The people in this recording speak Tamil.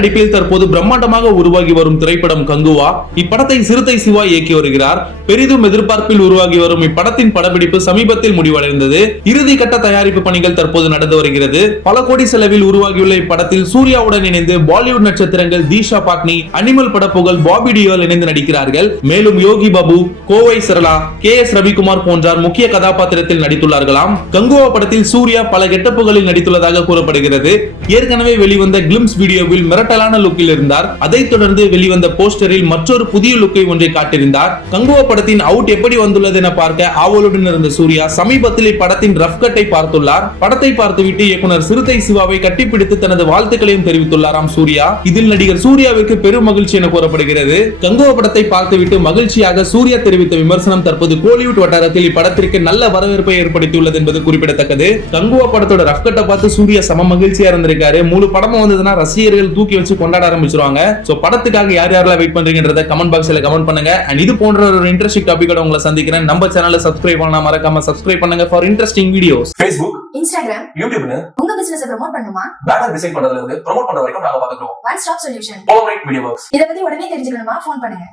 நடிப்பில் தற்போது பிரம்மாண்டமாக உருவாகி வரும் திரைப்படம் கங்குவா. இப்படத்தை சிறுத்தை சிவா இயக்கி வருகிறார். பெரிதும் எதிர்பார்ப்பில் உருவாகி வரும் இப்படத்தின் படப்பிடிப்பு சமீபத்தில் முடிவடைந்தது. இறுதி கட்ட தயாரிப்பு பணிகள் தற்போது நடந்து வருகிறது. பல கோடி செலவில் உருவாகியுள்ள இப்படத்தில் சூர்யாவுடன் இணைந்து பாலிவுட் நட்சத்திரங்கள் தீஷா பாட்னி, அனிமல் படப்புகள் பாபி டியோல் இணைந்து நடிக்கிறார்கள். மேலும் யோகி பாபு, கோவை சரளா, KS ரவிக்குமார் போன்றார் முக்கிய கதாபாத்திரத்தில் நடித்துள்ளார்களாம். கங்குவா படத்தில் சூர்யா பல கெட்டப்புகளில் நடித்துள்ளதாக கூறப்படுகிறது. ஏற்கனவே வெளிவந்த கிளிம்ஸ் வீடியோவில் மிரட்டலான லுக்கில் இருந்தார். அதைத் தொடர்ந்து வெளிவந்த போஸ்டரில் மற்றொரு புதிய லுக்கை ஒன்றை காட்டியிருந்தார். கங்குவா படத்தின் அவுட் எப்படி வந்துள்ளது என பார்க்க ஆவலுடன் இருந்த சூர்யா சமீபத்தில் இப்படத்தின் ரஃப் கட்டை பார்த்துள்ளார். படத்தை பார்த்துவிட்டு இயக்குனர் சிறுத்தை சிவாவை கட்டிப்பிடித்து தனது வாழ்த்துக்களையும் தெரிவித்துள்ளாராம் சூர்யா. இதில் நடிகர் சூர்யாவிற்கு பெரும் மகிழ்ச்சி என கூறப்படுகிறது. கங்குவா படத்தை பார்த்துவிட்டு மகிழ்ச்சியாக சூர்யா தெரிவித்த விமர்சனம் தற்போது கோலிவுட் வட்டாரத்தில் இப்படத்திற்கு நல்ல வரவேற்பை ஏற்படுத்தியுள்ளது என்பது குறிப்பிடத்தக்கது. கங்குவா படத்தோட ரஃப் கட்டை பார்த்து சூர்யா சம மகிழ்ச்சியா இருந்திருக்காரு. முழு படமும் வந்ததுன்னா ரசிகர்கள் தூக்கி வச்சு கொண்டாட ஆரம்பிச்சிருவாங்க. சோ படத்துக்காக யார் யாரெல்லாம் வெயிட் பண்றீங்கன்றத கமெண்ட் பாக்ஸ்ல கமெண்ட் பண்ணுங்க. அண்ட் இது போன்ற ஒரு இன்ட்ரெஸ்டிங் டாபிக்கோட உங்களை சந்திக்கிறேன். நம்ம சேனலை சப்ஸ்கிரைப் பண்ணா மறக்காம சப்ஸ்கிரைப் பண்ணுங்க for interesting videos. Facebook, Instagram, YouTubeனு உங்க பிசினஸ் ப்ரோமோட் பண்ணுமா? பேனர் டிசைன் பண்றதுல இருந்து ப்ரோமோட் பண்ற வரைக்கும் நாங்க பாத்துக்கிறோம். One stop solution. Power Rate Media Works. இத பத்தி உடனே தெரிஞ்சுக்கணுமா? ஃபோன் பண்ணுங்க.